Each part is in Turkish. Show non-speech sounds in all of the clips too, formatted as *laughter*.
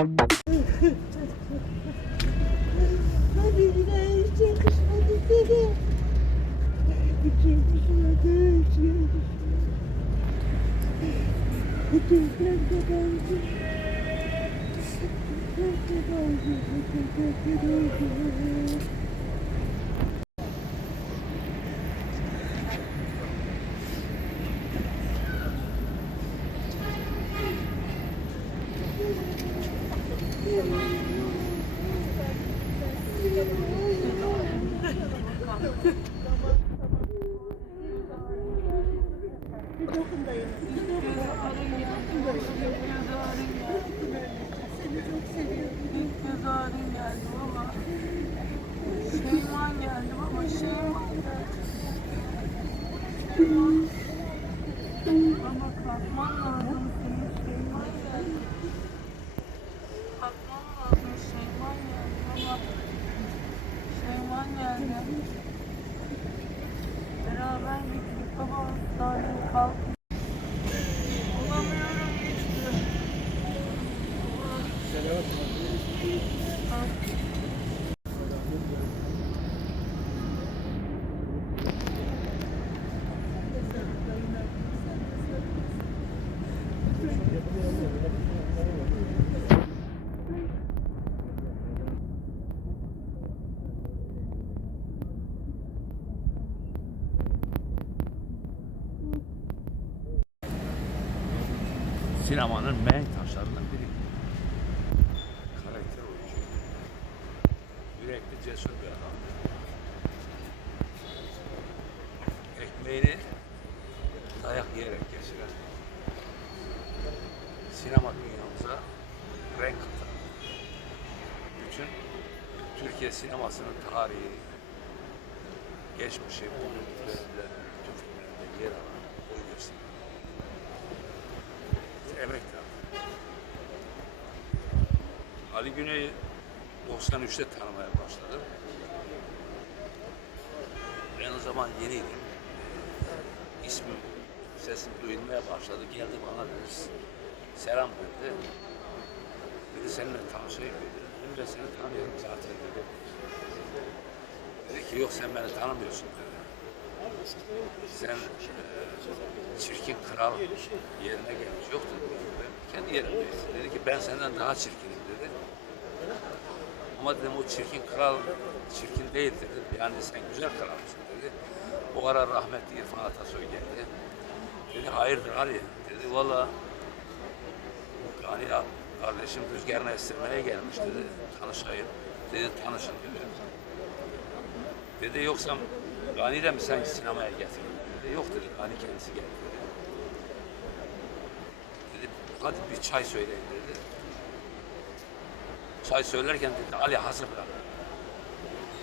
Hadi yine hiç yakışmadı seni. Hiç yakışmadı, hiç yakışmadı. Toprakta kaldı. Toprakta kaldı, toprakta kaldı. Bir sinemanın menk taşlarından biri. Karakter oyuncu. Yürekli, cesur bir adam. Ekmeğini dayak yiyerek geçiren. Sinema dünyamıza renk katan. Bütün Türkiye sinemasının tarihi, geçmişi, bugün üzerinde bütün filmlerinde yer alan Ali Güney'i 93'te tanımaya başladım. Ben o zaman yeniydim. İsmim, sesim duyulmaya başladı. Geldi bana dedi, selam verdi. Dedi seninle tanışayım dedi. Dedim ben seni tanıyorum zaten dedi. Dedi ki yok sen beni tanımıyorsun dedi. Sen e, çirkin kral yerine gelmiş. Yok dedim. Ben kendi yerimdeyim. Dedi ki ben senden daha çirkinim dedi. Ama dedim o çirkin kral çirkin değil dedi. Yani sen güzel kralsın dedi. O ara rahmetli İrfan Atasoy geldi. Dedi hayırdır Ali? Dedi valla abi, kardeşim rüzgarını estirmeye gelmiş dedi. Tanışayım. Dedi tanışın dedi. Dedi yoksa Gani de mi sen sinemaya getirdin? Dedi yok dedi Gani kendisi geldi dedi. Dedi hadi bir çay söyleyin dedi. Çay söylerken dedi Ali hazırla.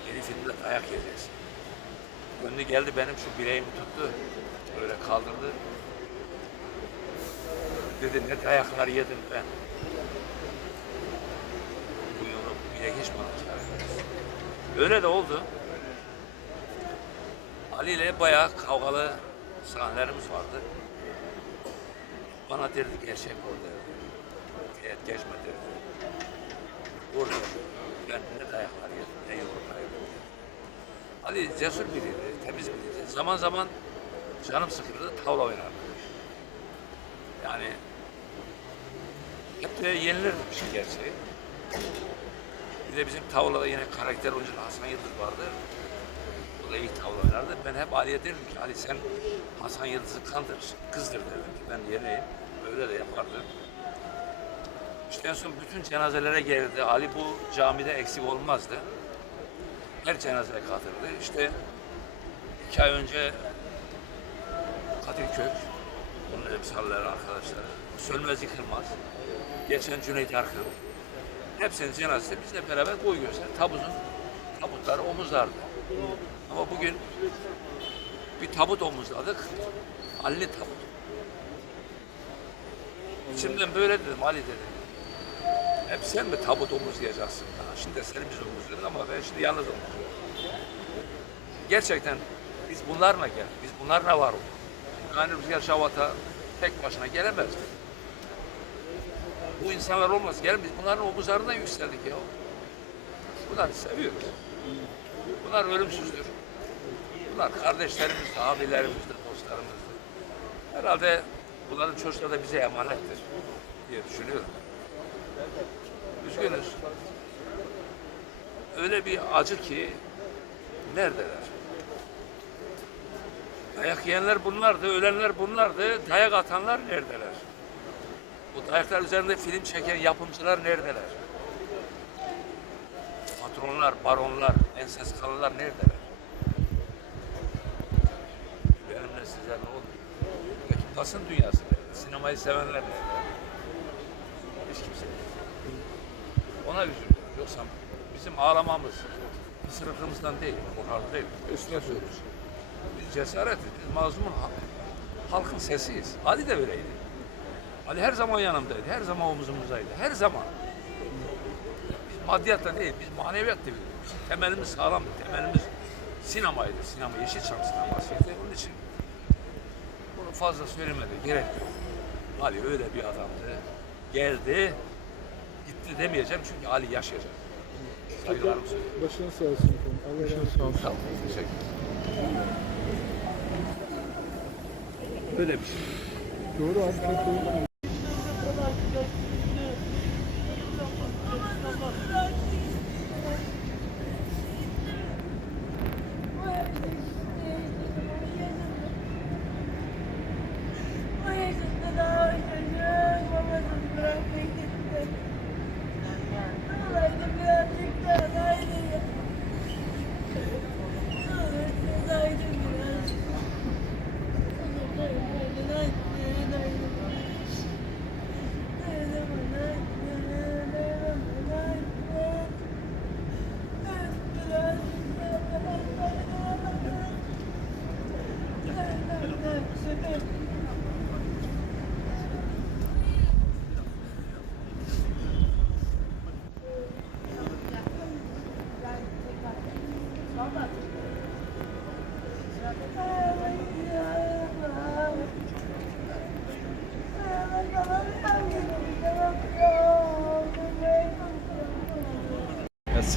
Yeni filmde dayak yiyeceksin. Önüne geldi benim şu bileğimi tuttu. Böyle kaldırdı. Dedi ne dayaklar yedim ben. Bu yolu hiç bana. Öyle de oldu. Ali ile bayağı kavgalı sahnelerimiz vardı. Bana derdi gerçek orada. Teğet geçme derdi. Orada ne dayaklar yedim, ne yumruklar. Ali cesur biriydi, temiz biriydi. Zaman zaman canım sıkıldı, tavla oynardı. Yani hep de yenilirdim işin gerçeği. Bir de bizim tavlada yine karakter oyuncu Hasan Yıldız vardı. O da iyi tavla oynardı. Ben hep Ali'ye derim ki Ali sen Hasan Yıldız'ı kandır, kızdır derdim ki ben yeneyim. Öyle de yapardı. İşte en son bütün cenazelere geldi. Ali bu camide eksik olmazdı. Her cenazeye katıldı. İşte iki ay önce Kadir Kök, onun emsalleri arkadaşları, Sönmez Yıkılmaz, geçen Cüneyt Arkın, hepsinin cenazesi bizle beraber boy göster. Tabutun, tabutları omuzlardı. Ama bugün bir tabut omuzladık. Ali tabut. İçimden böyle dedim Ali dedim. Hep sen mi tabut omuzlayacaksın? Ha, şimdi seni biz omuzluyoruz ama ben şimdi yalnız omuzluyorum. Gerçekten biz bunlarla gel, biz bunlarla var olduk. Yani Rüzgar Şavat'a tek başına gelemezdi. Bu insanlar olmaz. Gelin biz bunların omuzlarından yükseldik ya. Bunları seviyoruz. Bunlar ölümsüzdür. Bunlar kardeşlerimizdir, abilerimizdir, dostlarımızdır. Herhalde bunların çocukları da bize emanettir diye düşünüyorum. Üzgünüz. Öyle bir acı ki neredeler? Dayak yiyenler bunlardı, ölenler bunlardı, dayak atanlar neredeler? Bu dayaklar üzerinde film çeken yapımcılar neredeler? Patronlar, baronlar, enseskalılar neredeler? Benimle size ne oldu? Peki basın dünyası? Sinemayı sevenler nerede? Hiç kimse yok. Ona üzülüyoruz. Yoksa bizim ağlamamız sırrımızdan değil, moral değil. Üstüne söylüyoruz. Biz mazlumun ha- halkın sesiyiz. Ali de öyleydi. Ali her zaman yanımdaydı, her zaman omuzumuzdaydı, her zaman. Biz maddiyatla değil, biz maneviyatla. Bizim temelimiz sağlamdı, temelimiz sinemaydı. Sinema, Yeşilçam sinemasıydı. Onun için bunu fazla söylemede gerek yok. Ali öyle bir adamdı. Geldi, gitti demeyeceğim çünkü Ali yaşayacak. Saygılarımı sunuyorum. Başınız sağ olsun efendim. Allah razı olsun. Sağ olun, teşekkür ederim. Öyle bir şey. Doğru abi çok doğru.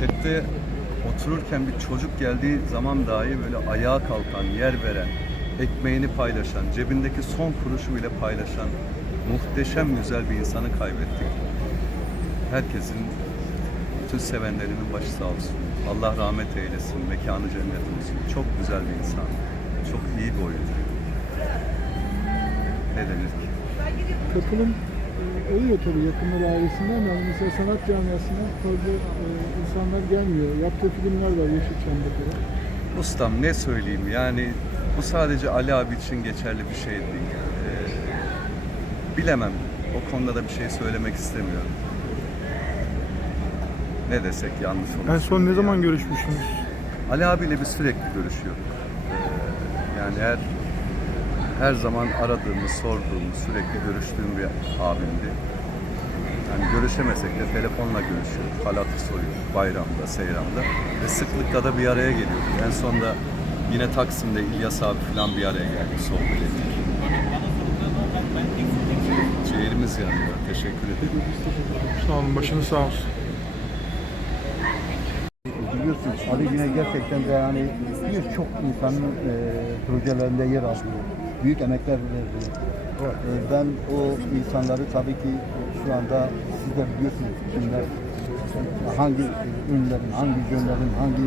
Sette otururken bir çocuk geldiği zaman dahi böyle ayağa kalkan, yer veren, ekmeğini paylaşan, cebindeki son kuruşu bile paylaşan muhteşem güzel bir insanı kaybettik. Herkesin, bütün sevenlerimin başı sağ olsun. Allah rahmet eylesin, mekanı cennet olsun. Çok güzel bir insan, çok iyi bir oyuncu. Ne denir ki? Katılım e, oluyor tabii yakınları ailesinden ama mesela sanat camiasından fazla e, insanlar gelmiyor. Yaptığı filmler var Yeşilçam'da falan. Ustam ne söyleyeyim yani bu sadece Ali abi için geçerli bir şey değil. Ee, bilemem. O konuda da bir şey söylemek istemiyorum. Ne desek yanlış olur. En son ne zaman görüşmüşsünüz? Ali abiyle biz sürekli görüşüyorduk. Ee, yani her her zaman aradığımız, sorduğumuz, sürekli görüştüğüm bir abimdi. Yani görüşemesek de telefonla görüşüyorduk. Hal hatır soruyorduk bayramda, seyramda. Ve sıklıkla da bir araya geliyorduk. En sonunda yine Taksim'de İlyas abi falan bir araya geldik, sohbet ettik. Ciğerimiz yanıyor. Teşekkür ederim. Sağ olun, başınız sağ olsun. Biliyorsunuz Ali yine gerçekten de yani birçok insanın e, projelerinde yer aldı. Büyük emekler verdi. E, ben o insanları tabii ki şu anda siz de biliyorsunuz kimler, hangi ünlülerin, hangi jönlerin, hangi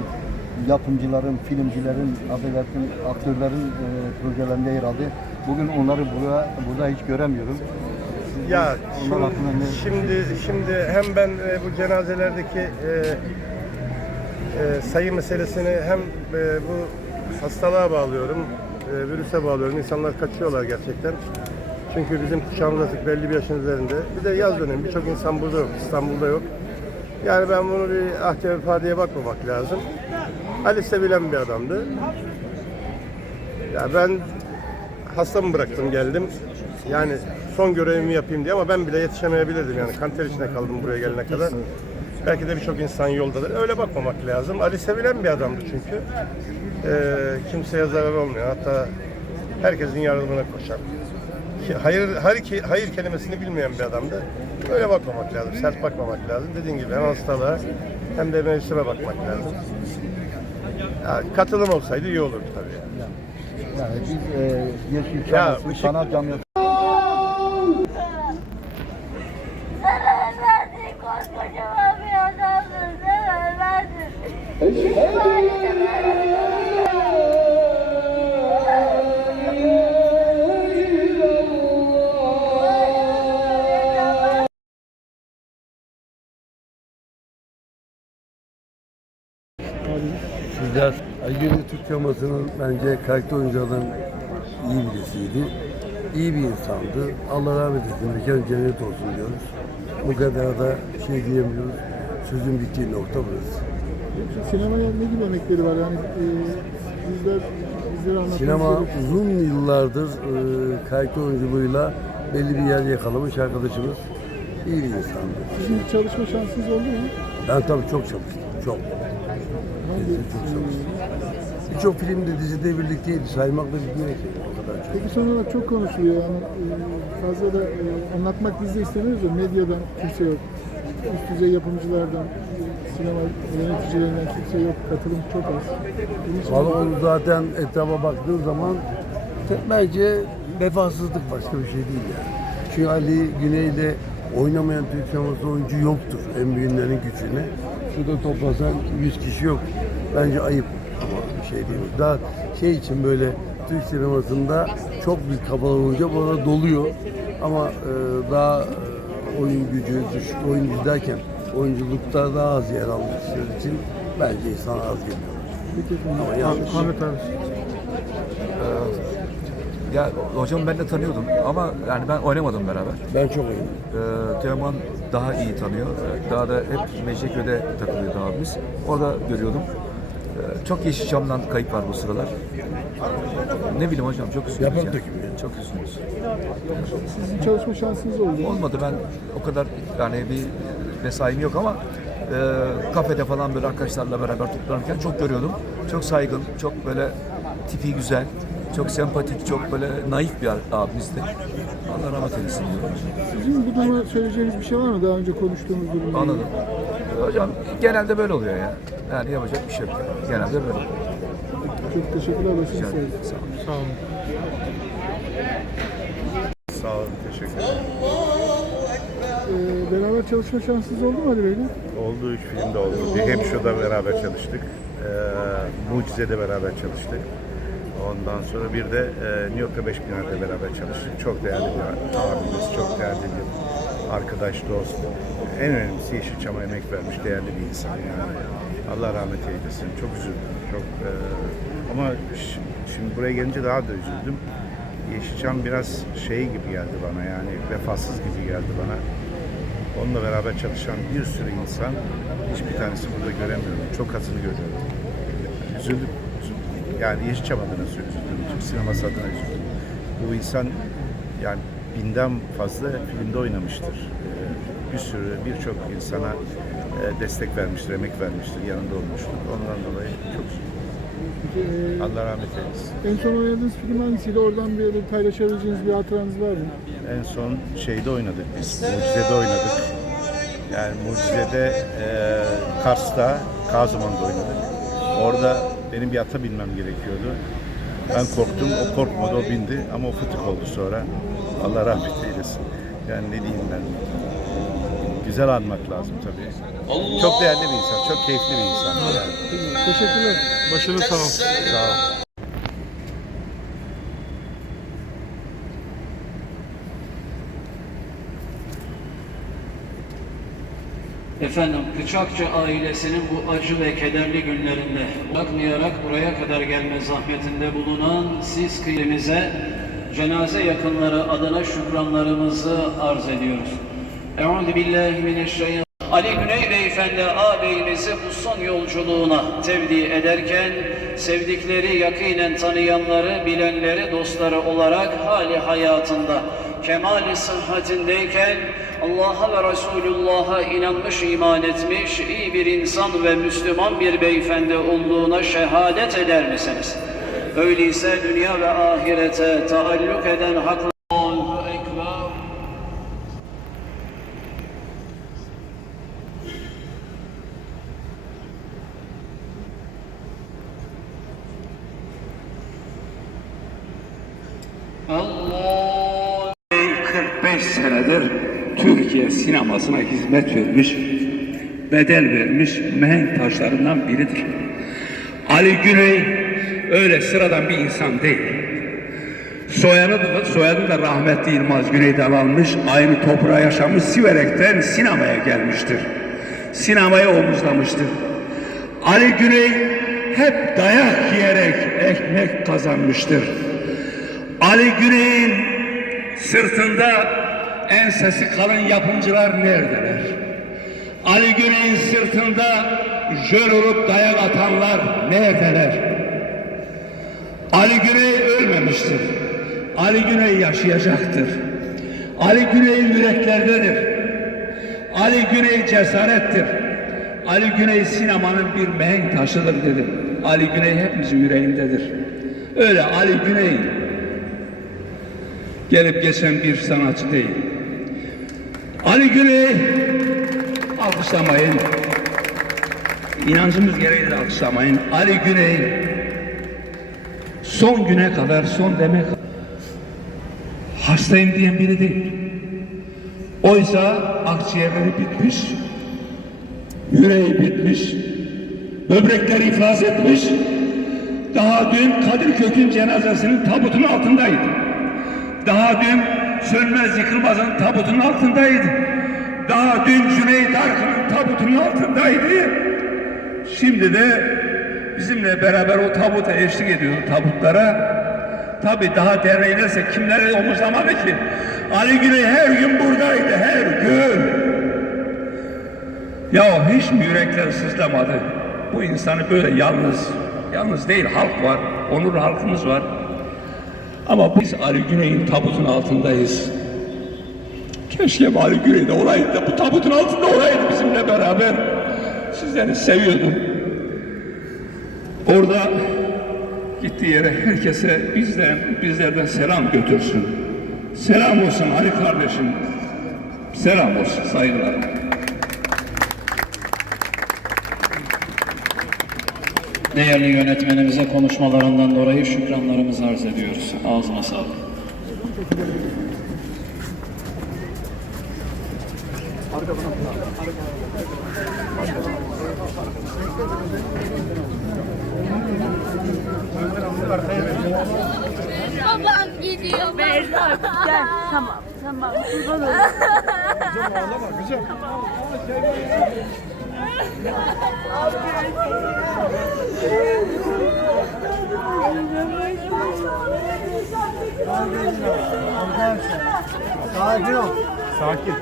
yapımcıların, filmcilerin, affedersin, aktörlerin e, projelerinde yer aldı. Bugün onları burada, burada hiç göremiyorum. Siz Ya ne- şimdi, şimdi şimdi hem ben e, bu cenazelerdeki e, e, sayı meselesini hem e, bu hastalığa bağlıyorum, e, virüse bağlıyorum. İnsanlar kaçıyorlar gerçekten. Çünkü bizim kuşağımız artık belli bir yaşın üzerinde. Bir de yaz dönemi birçok insan burada yok, İstanbul'da yok. Yani ben bunu bir ahkam ifadeye bakmamak lazım. Ali sevilen bir adamdı. Ya ben hastamı bıraktım geldim. Yani son görevimi yapayım diye ama ben bile yetişemeyebilirdim yani kanter içine kaldım buraya gelene kadar. Belki de birçok insan yoldadır. Öyle bakmamak lazım. Ali sevilen bir adamdı çünkü. Ee, kimseye zarar olmuyor. Hatta herkesin yardımına koşan. hayır, hayır, ki- hayır kelimesini bilmeyen bir adamdı. Öyle bakmamak lazım, sert bakmamak lazım. Dediğin gibi hem hastalığa hem de mevsime bakmak lazım. Ya, katılım olsaydı iyi olurdu tabii. Yani. Yani biz e, Yeşilçam Ya, ışık- sanat camiası koskocaman bir adamsın. Sizler Aygün Türk Sineması'nın bence karakter oyuncularının iyi birisiydi. İyi bir insandı. Allah rahmet etsin. Mekan cennet olsun diyoruz. Bu kadar da şey diyemiyoruz. Sözün bittiği nokta burası. Sinemaya ne gibi emekleri var? Yani e, bizlere anlatmak Sinema uzun yıllardır e, karakter oyunculuğuyla belli bir yer yakalamış arkadaşımız. İyi bir insandı. Sizin çalışma şansınız oldu mu? Ben tabii çok çalıştım. Çok. Hangi? Çok çalıştım. Birçok filmde, dizide birlikteydi. Saymakla bitmiyor ki. O kadar çok. Peki son olarak çok konuşuluyor yani e, fazla da e, anlatmak biz de istemiyoruz da medyadan kimse yok. Üst düzey yapımcılardan, sinema yöneticilerinden kimse yok. Katılım çok az. Bunun için Valla onu zaten etrafa baktığın zaman bence vefasızlık başka bir şey değil yani. Çünkü Ali Güney'de oynamayan Türk sineması oyuncu yoktur en büyüğünlerin gücüne. Şurada toplasan 100 kişi yok. Bence ayıp ama bir şey değil. Daha şey için böyle Türk sinemasında çok büyük kafalar olunca burada doluyor. Ama e, daha e, oyun gücü, düşük oyuncu derken oyunculukta daha az yer istediği için bence insan az geliyor. Peki efendim. Ama yanlış. Ahmet abi. Ya hocam ben de tanıyordum ama yani ben oynamadım beraber. Ben çok iyiyim. Ee, Teoman daha iyi tanıyor. Ee, Daha da hep Mecidiyeköy'de takılıyordu abimiz. Orada görüyordum. Ee, Çok Yeşilçam'dan kayıp var bu sıralar. Ne bileyim hocam çok üzgünüz Yapım ya. dökümü yani. Çok üzgünüz. Sizin çalışma şansınız oldu mu? Olmadı ben o kadar yani bir mesaim yok ama e, kafede falan böyle arkadaşlarla beraber toplanırken çok görüyordum. Çok saygın, çok böyle tipi güzel, çok sempatik, çok böyle naif bir abimizdi. Allah rahmet eylesin diyorum. Sizin bu duruma söyleyeceğiniz bir şey var mı? Daha önce konuştuğumuz durumda. Anladım. Hocam genelde böyle oluyor ya. Yani yapacak bir şey yok. Genelde böyle. Çok teşekkürler. Rica sağ olsun. ederim. Sağ olun. Sağ olun. Sağ olun, teşekkür ederim. Ee, beraber çalışma şansınız oldu mu Ali Bey'le? Oldu, üç filmde oldu. Bir Hemşo'da beraber çalıştık. Ee, Mucize'de beraber çalıştık. Ondan sonra bir de e, New York'ta 5 binada beraber çalıştık. Çok değerli bir abimiz, çok değerli bir arkadaş, dost. En önemlisi Yeşilçam'a emek vermiş değerli bir insan yani. Allah rahmet eylesin. Çok üzüldüm. Çok e, ama şimdi buraya gelince daha da üzüldüm. Yeşilçam biraz şey gibi geldi bana yani vefasız gibi geldi bana. Onunla beraber çalışan bir sürü insan hiçbir tanesi burada göremiyorum. Çok azını görüyorum. Üzüldüm. üzüldüm. Yani Yeşilçam adına üzüldüm. Türk sineması adına üzüldüm. Bu insan yani binden fazla filmde oynamıştır. Bir sürü birçok insana e, destek vermiştir, emek vermiştir, yanında olmuştur. Ondan dolayı çok Allah rahmet eylesin. en son oynadığınız film hangisiydi? Oradan bir, paylaşabileceğiniz bir hatıranız var mı? En son şeyde oynadık biz. Mucize'de oynadık. Yani Mucize'de e, Kars'ta, Kazuman'da oynadık. Orada benim bir ata binmem gerekiyordu. Ben korktum, o korkmadı, o bindi ama o fıtık oldu sonra. Allah rahmet eylesin. Yani ne diyeyim ben. Güzel anmak lazım tabii. Çok değerli bir insan, çok keyifli bir insan. Yani. Teşekkürler. Başınız sağ olsun. Sağ ol. Efendim, Bıçakçı ailesinin bu acı ve kederli günlerinde bakmayarak buraya kadar gelme zahmetinde bulunan siz kıyımıza cenaze yakınları adına şükranlarımızı arz ediyoruz. Euzu billahi mineşşeytanirracim. Ali Güney Beyefendi ağabeyimizi bu son yolculuğuna tevdi ederken sevdikleri, yakinen tanıyanları, bilenleri, dostları olarak hali hayatında kemali sıhhatindeyken Allah'a ve Resulullah'a inanmış, iman etmiş, iyi bir insan ve Müslüman bir beyefendi olduğuna şehadet eder misiniz? Öyleyse dünya ve ahirete taalluk eden haklar Allah 45 senedir Türkiye sinemasına hizmet vermiş, bedel vermiş mihenk taşlarından biridir. Ali Güney öyle sıradan bir insan değil. Soyadı da, soyadı da rahmetli Yılmaz Güney'den almış, aynı toprağa yaşamış, Siverek'ten sinemaya gelmiştir. Sinemayı omuzlamıştır. Ali Güney hep dayak yiyerek ekmek kazanmıştır. Ali Güney'in sırtında ensesi kalın yapımcılar neredeler? Ali Güney'in sırtında jöl olup dayak atanlar neredeler? Ali Güney ölmemiştir. Ali Güney yaşayacaktır. Ali Güney yüreklerdedir. Ali Güney cesarettir. Ali Güney sinemanın bir mihenk taşıdır dedim. Ali Güney hepimizin yüreğindedir. Öyle Ali Güney gelip geçen bir sanatçı değil. Ali Güney alkışlamayın. İnancımız gereği de alkışlamayın. Ali Güney son güne kadar son demek hastayım diyen biri değil. Oysa akciğerleri bitmiş, yüreği bitmiş, böbrekleri iflas etmiş. Daha dün Kadir Kök'ün cenazesinin tabutun altındaydı. Daha dün Sönmez Yıkılmaz'ın tabutunun altındaydı. Daha dün Cüneyt Arkın'ın tabutunun altındaydı. Şimdi de bizimle beraber o tabuta eşlik ediyordu tabutlara. Tabi daha derneğilerse kimleri omuzlamadı ki? Ali Güney her gün buradaydı, her gün. Ya hiç mi yürekler sızlamadı? Bu insanı böyle yalnız, yalnız değil halk var, onur halkımız var. Ama biz Ali Güney'in tabutun altındayız. Keşke Ali Güney de olaydı da bu tabutun altında olaydı bizimle beraber. Sizleri seviyordum. Orada gittiği yere herkese bizden, bizlerden selam götürsün. Selam olsun Ali kardeşim. Selam olsun saygılar. Değerli yönetmenimize konuşmalarından dolayı şükranlarımızı arz ediyoruz. Ağzına sağlık. Babam gidiyor. Berra gel. Tamam tamam. Kurban olayım. *laughs* Sakin ol. Sakin.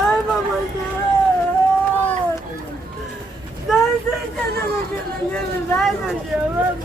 Ay babacığım. Sen canını canını ben yaşıyorum.